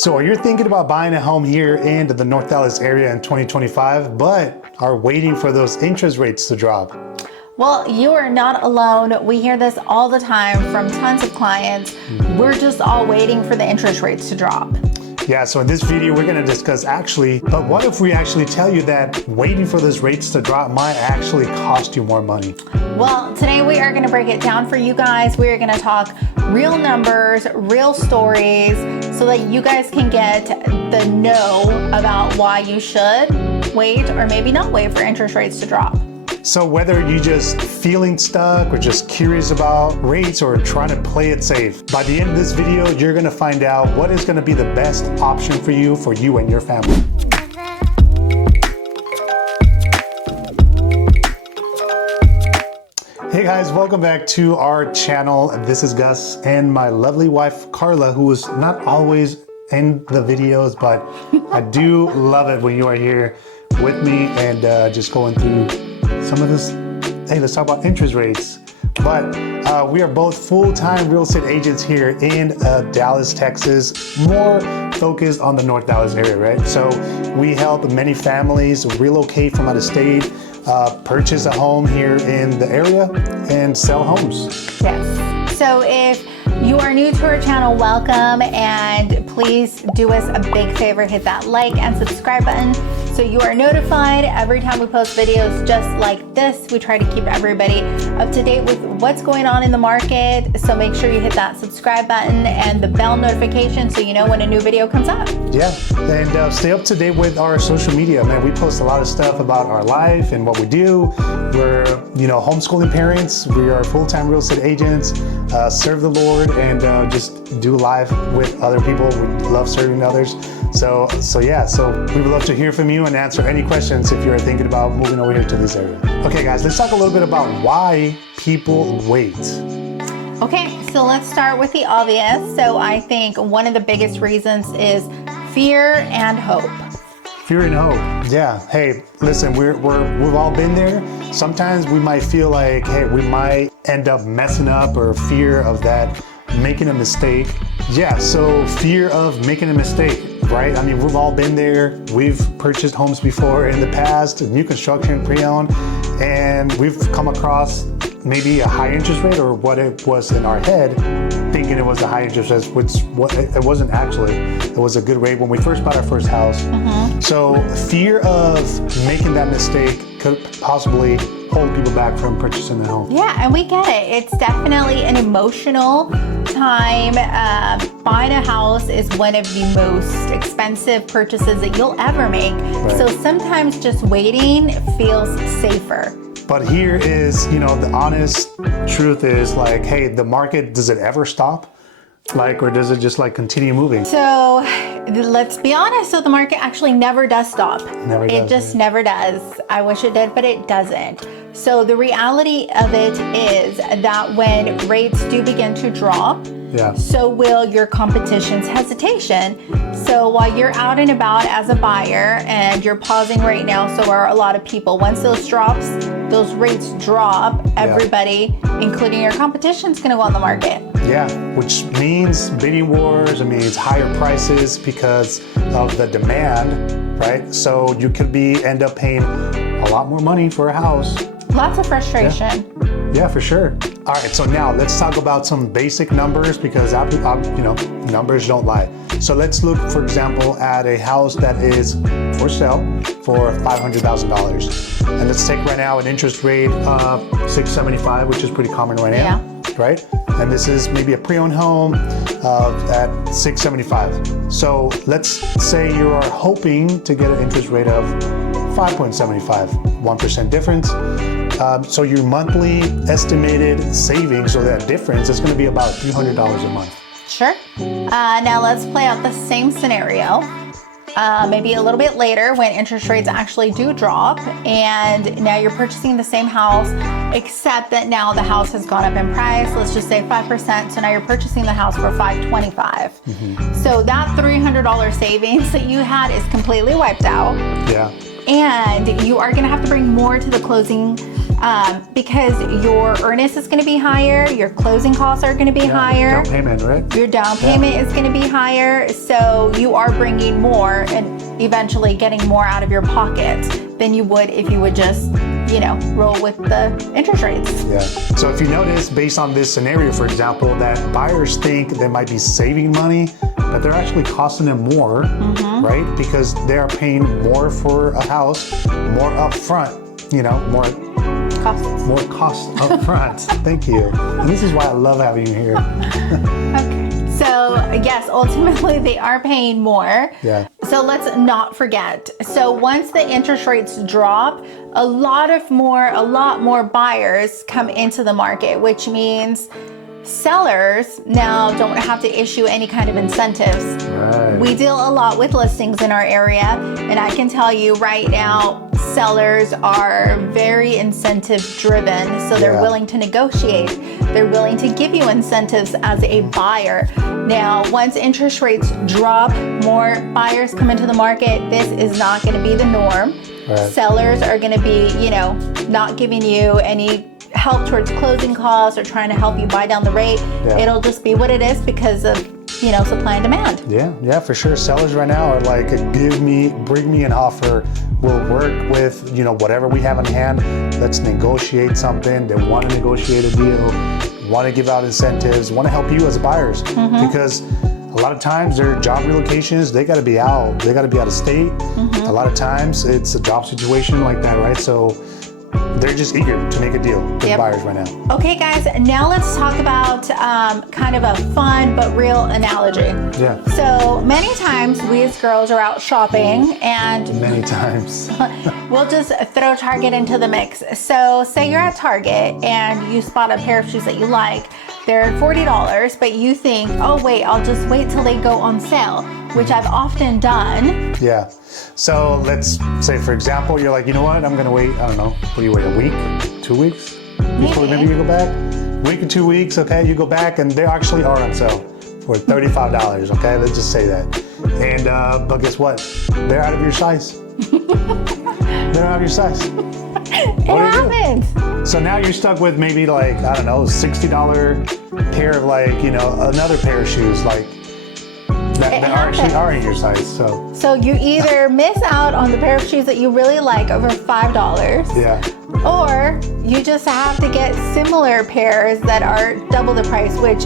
So are you thinking about buying a home here in the North Dallas area in 2025, but are waiting for those interest rates to drop? Well, you are not alone. We hear this all the time from tons of clients. We're just all waiting for the interest rates to drop. Yeah, so in this video, we're gonna discuss but what if we actually tell you that waiting for those rates to drop might actually cost you more money? Well, today we are gonna break it down for you guys. We are gonna talk real numbers, real stories, so that you guys can get the know about why you should wait or maybe not wait for interest rates to drop. So whether you're just feeling stuck or just curious about rates or trying to play it safe, by the end of this video, you're gonna find out what is gonna be the best option for you and your family. Hey guys, welcome back to our channel. This is Gus and my lovely wife, Karla, who is not always in the videos, but I do love it when you are here with me and just going through some of this. Hey, let's talk about interest rates. But we are both full-time real estate agents here in Dallas, Texas, more focused on the North Dallas area, right? So we help many families relocate from out of state, purchase a home here in the area and sell homes. Yes. So if you are new to our channel, welcome, and please do us a big favor, hit that like and subscribe button so you are notified every time we post videos just like this. We try to keep everybody up to date with what's going on in the market, so make sure you hit that subscribe button and the bell notification so you know when a new video comes up. Yeah, and stay up to date with our social media, man. We post a lot of stuff about our life and what we do. We're, homeschooling parents. We are full-time real estate agents, serve the Lord, and just do life with other people. We love serving others. So we would love to hear from you and answer any questions if you're thinking about moving over here to this area. Okay guys, let's talk a little bit about why people wait. Okay, so let's start with the obvious. So I think one of the biggest reasons is fear and hope. Fear and hope. Yeah. Hey, listen, we've all been there. Sometimes we might feel like, hey, we might end up messing up, or fear of that, making a mistake. Yeah, so fear of making a mistake, right? I mean, we've all been there. We've purchased homes before in the past, new construction, pre-owned, and we've come across maybe a high interest rate, or what it was in our head, thinking it was a high interest rate, which it wasn't actually. It was a good rate when we first bought our first house. So fear of making that mistake could possibly hold people back from purchasing a home. Yeah, and we get it. It's definitely an emotional time. Buying a house is one of the most expensive purchases that you'll ever make. Right. So sometimes just waiting feels safer. But here is, the honest truth is like, hey, the market, does it ever stop? Or does it just continue moving? So let's be honest. So the market actually never does stop. It just never does. I wish it did, but it doesn't. So the reality of it is that when rates do begin to drop, so will your competition's hesitation. So while you're out and about as a buyer and you're pausing right now, so are a lot of people. Once those rates drop, everybody, including your competition, is going to go on the market. Yeah, which means bidding wars. It means higher prices because of the demand, right? So you could end up paying a lot more money for a house. Lots of frustration. Yeah, for sure. All right, so now let's talk about some basic numbers, because numbers don't lie. So let's look, for example, at a house that is for sale for $500,000. And let's take right now an interest rate of 6.75, which is pretty common right now, right? And this is maybe a pre-owned home at 6.75. So let's say you are hoping to get an interest rate of 5.75, 1% difference. So your monthly estimated savings, or that difference, is going to be about $300 a month. Sure. Now let's play out the same scenario. Maybe a little bit later when interest rates actually do drop, and now you're purchasing the same house, except that now the house has gone up in price. Let's just say 5%. So now you're purchasing the house for $525. So that $300 savings that you had is completely wiped out. Yeah. And you are going to have to bring more to the closing because your earnest is going to be higher, your closing costs are going to be higher. Down payment, right? Your down payment is going to be higher, so you are bringing more and eventually getting more out of your pocket than you would if you would just, roll with the interest rates. Yeah. So if you notice, based on this scenario, for example, that buyers think they might be saving money, but they're actually costing them more, right? Because they are paying more for a house, more upfront, more cost up front. Thank you. And this is why I love having you here. Okay. So yes, ultimately they are paying more. Yeah. So let's not forget. So once the interest rates drop, a lot more buyers come into the market, which means sellers now don't have to issue any kind of incentives. Right. We deal a lot with listings in our area, and I can tell you right now, sellers are very incentive driven, so they're willing to negotiate. They're willing to give you incentives as a buyer. Now, once interest rates drop, more buyers come into the market. This is not going to be the norm. Right. Sellers are going to be, not giving you any help towards closing costs or trying to help you buy down the rate. Yeah. It'll just be what it is because of, supply and demand. Yeah, for sure. Sellers right now are like, bring me an offer. We'll work with, whatever we have in hand. Let's negotiate something. They want to negotiate a deal, want to give out incentives, want to help you as buyers. Because a lot of times their job relocations, they got to be out. They got to be out of state. A lot of times it's a job situation like that, right? So they're just eager to make a deal with buyers right now. Okay, guys, now let's talk about kind of a fun but real analogy. Yeah. So many times we as girls are out shopping and many times we'll just throw Target into the mix. So say you're at Target and you spot a pair of shoes that you like. They're $40, but you think, oh wait, I'll just wait till they go on sale, which I've often done. Yeah. So let's say, for example, you're like, you know what? I'm going to wait, I don't know, what do you wait, a week, 2 weeks? Before maybe you go back? Week or 2 weeks, okay, you go back and they actually are on sale for $35, okay? Let's just say that. And, but guess what? They're out of your size. They're out of your size. It happens. So now you're stuck with maybe like, I don't know, $60 pair of like, another pair of shoes like that actually are in your size. So you either miss out on the pair of shoes that you really like over $5. Yeah. Or you just have to get similar pairs that are double the price, which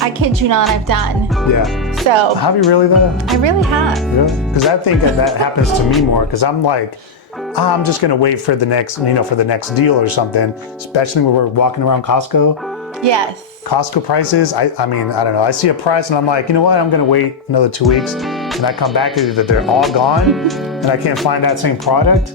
I kid you not, I've done. Yeah. So have you really though? I really have. Really? Because I think that happens to me more because I'm like, I'm just gonna wait for the next, for the next deal or something. Especially when we're walking around Costco. Yes. Costco prices. I mean, I don't know. I see a price and I'm like, you know what? I'm gonna wait another 2 weeks, and I come back and either they're all gone, and I can't find that same product,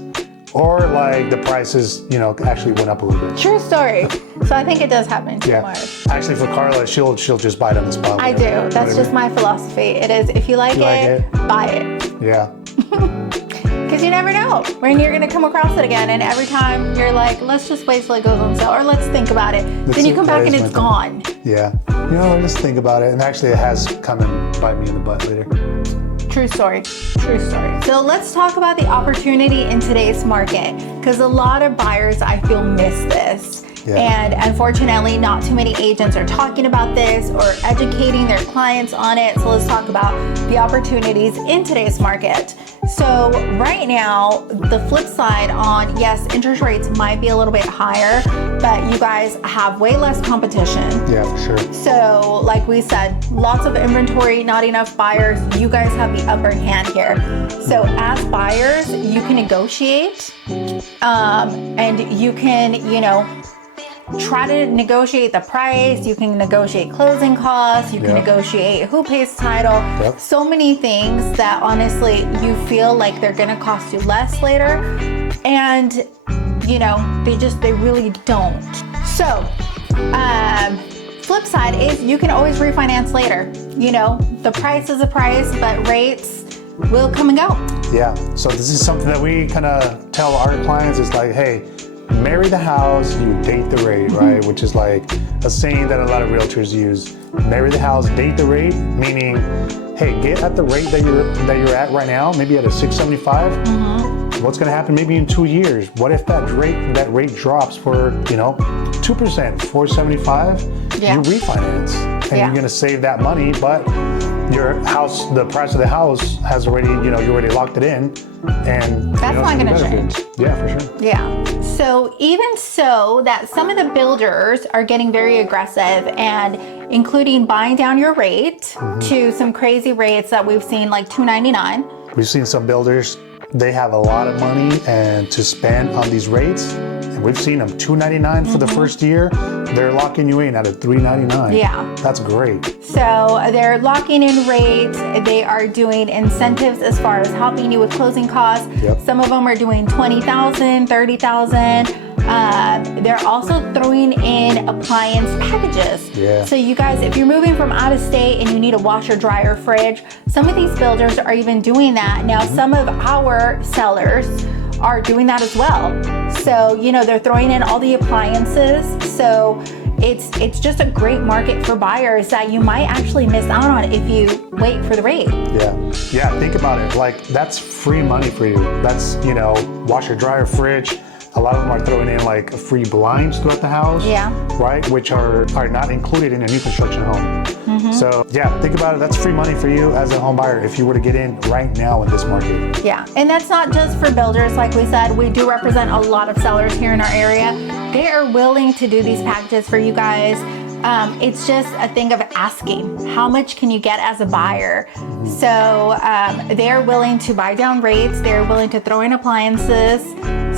or like the prices, actually went up a little bit. True story. So I think it does happen to Mars. Actually, for Karla, she'll just buy it on the spot. I do. That's just my philosophy. It is, if you like it, buy it. Yeah. Because you never know when you're going to come across it again. And every time you're like, let's just wait till it goes on sale, or let's think about it. Then you come back and it's gone. Yeah. Just think about it. And actually it has come and bite me in the butt later. True story. True story. So let's talk about the opportunity in today's market, because a lot of buyers, I feel, miss this. Yeah. And unfortunately, not too many agents are talking about this or educating their clients on it. So let's talk about the opportunities in today's market. So right now, the flip side on, yes, interest rates might be a little bit higher, but you guys have way less competition. Yeah, for sure. So like we said, lots of inventory, not enough buyers. You guys have the upper hand here. So as buyers, you can negotiate and you can, try to negotiate the price. You can negotiate closing costs. You can negotiate who pays title. Yep. So many things that honestly you feel like they're going to cost you less later. And, they really don't. So, flip side is you can always refinance later. The price is a price, but rates will come and go. Yeah. So this is something that we kind of tell our clients is like, hey, marry the house, you date the rate, right? Which is like a saying that a lot of realtors use. Marry the house, date the rate, meaning, hey, get at the rate that you're at right now, maybe at a 675, what's going to happen maybe in 2 years? What if that rate drops for, 2%, 475? Yeah. You refinance and you're going to save that money, but your house, the price of the house has already, you already locked it in, and that's not going to change. Yeah, for sure. Yeah. So even so, that some of the builders are getting very aggressive and including buying down your rate to some crazy rates that we've seen, like $299. We've seen some builders, they have a lot of money and to spend on these rates, and we've seen them $299 for the first year. They're locking you in at a $399. Yeah. That's great. So they're locking in rates. They are doing incentives as far as helping you with closing costs. Yep. Some of them are doing $20,000, $30,000. They're also throwing in appliance packages. Yeah. So you guys, if you're moving from out of state and you need a washer, dryer, fridge, some of these builders are even doing that. Now, some of our sellers are doing that as well. So, they're throwing in all the appliances. So it's just a great market for buyers that you might actually miss out on if you wait for the rate. Yeah, think about it. Like, that's free money for you. That's, washer, dryer, fridge. A lot of them are throwing in like free blinds throughout the house, right? Which are not included in a new construction home. So yeah, think about it. That's free money for you as a home buyer if you were to get in right now in this market. Yeah, and that's not just for builders. Like we said, we do represent a lot of sellers here in our area. They are willing to do these packages for you guys. It's just a thing of asking, how much can you get as a buyer? So they're willing to buy down rates. They're willing to throw in appliances.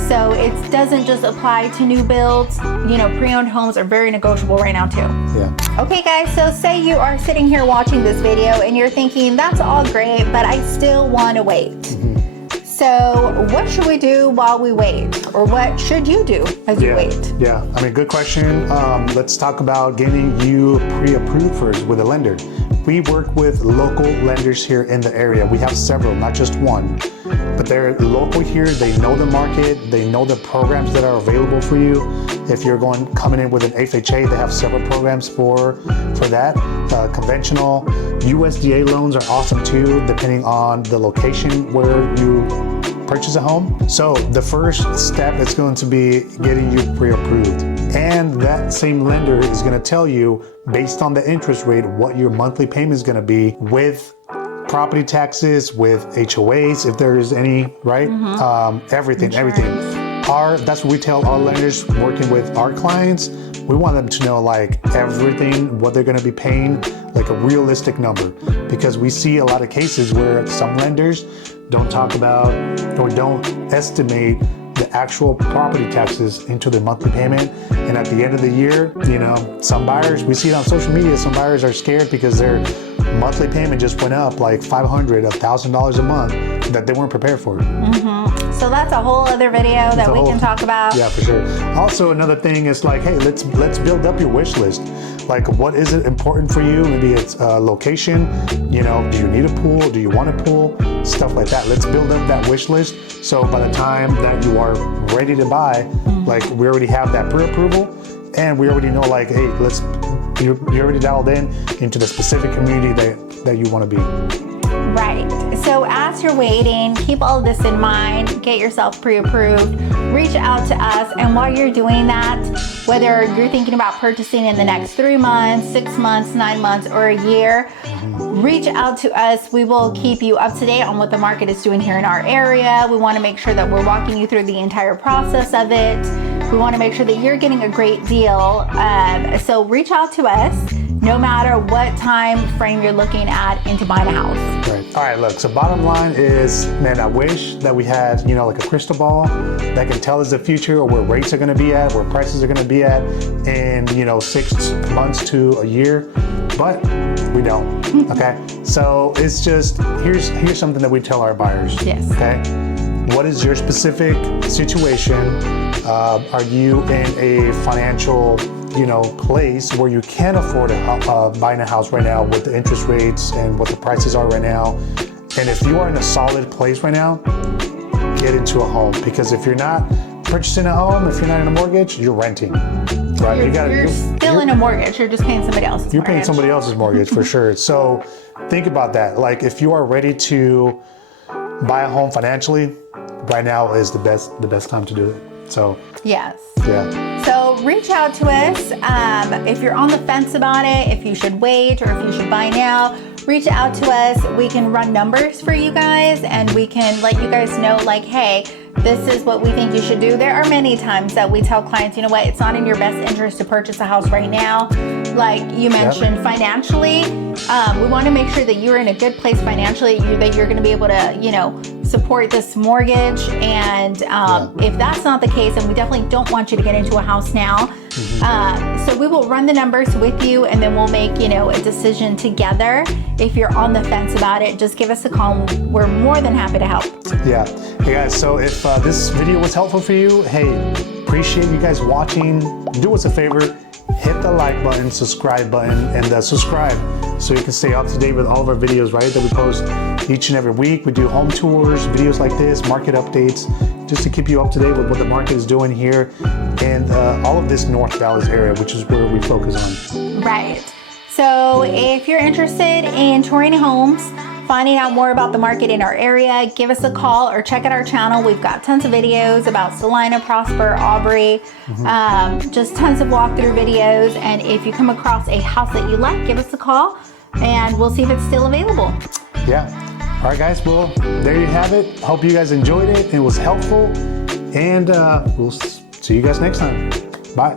So it doesn't just apply to new builds. Pre-owned homes are very negotiable right now too. Yeah. Okay guys, so say you are sitting here watching this video and you're thinking, that's all great, but I still want to wait. So what should we do while we wait? Or what should you do as you wait? Yeah, good question. Let's talk about getting you pre-approved first with a lender. We work with local lenders here in the area. We have several, not just one, but they're local here. They know the market. They know the programs that are available for you. If you're coming in with an FHA, they have several programs for that. Conventional USDA loans are awesome too, depending on the location where you purchase a home. So the first step is going to be getting you pre-approved. And that same lender is going to tell you, based on the interest rate, what your monthly payment is going to be with property taxes, with HOAs, if there is any, right? Everything. That's what we tell our lenders working with our clients. We want them to know like everything, what they're going to be paying, like a realistic number, because we see a lot of cases where some lenders don't talk about or don't estimate the actual property taxes into their monthly payment. And at the end of the year, some buyers, we see it on social media, some buyers are scared because their monthly payment just went up like $500, $1,000 a month that they weren't prepared for. So that's a whole other video that we can talk about. Yeah, for sure. Also, another thing is like, hey, let's build up your wish list. Like, what is it important for you? Maybe it's location. Do you need a pool? Do you want a pool? Stuff like that. Let's build up that wish list. So by the time that you are ready to buy, like we already have that pre-approval, and we already know like, hey, you're already dialed into the specific community that you want to be. Right. So as you're waiting, keep all of this in mind, get yourself pre-approved, reach out to us. And while you're doing that, whether you're thinking about purchasing in the next 3 months, 6 months, 9 months, or a year, reach out to us. We will keep you up to date on what the market is doing here in our area. We want to make sure that we're walking you through the entire process of it. We want to make sure that you're getting a great deal. So reach out to us no matter what time frame you're looking at into buying a house. Right. All right, look, so bottom line is, man, I wish that we had, like a crystal ball that can tell us the future or where rates are going to be at, where prices are going to be at in, 6 months to a year, but we don't. Okay. So it's just, here's something that we tell our buyers. Yes. Okay. What is your specific situation? Are you in a financial place where you can afford buying a house right now with the interest rates and what the prices are right now? And if you are in a solid place right now, get into a home, because if you're not purchasing a home, if you're not in a mortgage, you're renting, right? You're still in a mortgage. You're just paying somebody else's mortgage. You're paying somebody else's mortgage for sure. So think about that. Like, if you are ready to buy a home financially, right now is the best time to do it. So yes. Yeah. So reach out to us. If you're on the fence about it, if you should wait or if you should buy now, reach out to us. We can run numbers for you guys and we can let you guys know like, hey, this is what we think you should do. There are many times that we tell clients, you know what, it's not in your best interest to purchase a house right now. Like you mentioned, financially, we want to make sure that you're in a good place financially, that you're going to be able to, you know, support this mortgage. And if that's not the case, then we definitely don't want you to get into a house now. So we will run the numbers with you and then we'll make, you know, a decision together. If you're on the fence about it, just give us a call. We're more than happy to help. Yeah. Hey guys, so if this video was helpful for you, hey, appreciate you guys watching. Do us a favor, hit the like button, subscribe button, and subscribe so you can stay up to date with all of our videos, right, that we post each and every week. We do home tours, videos like this, market updates, just to keep you up to date with what the market is doing here and all of this North Dallas area, which is where we focus on. Right. So if you're interested in touring homes, finding out more about the market in our area, give us a call or check out our channel. We've got tons of videos about Celina, Prosper, Aubrey, just tons of walkthrough videos. And if you come across a house that you like, give us a call and we'll see if it's still available. Yeah. All right, guys. Well, there you have it. Hope you guys enjoyed it. It was helpful. And we'll see you guys next time. Bye.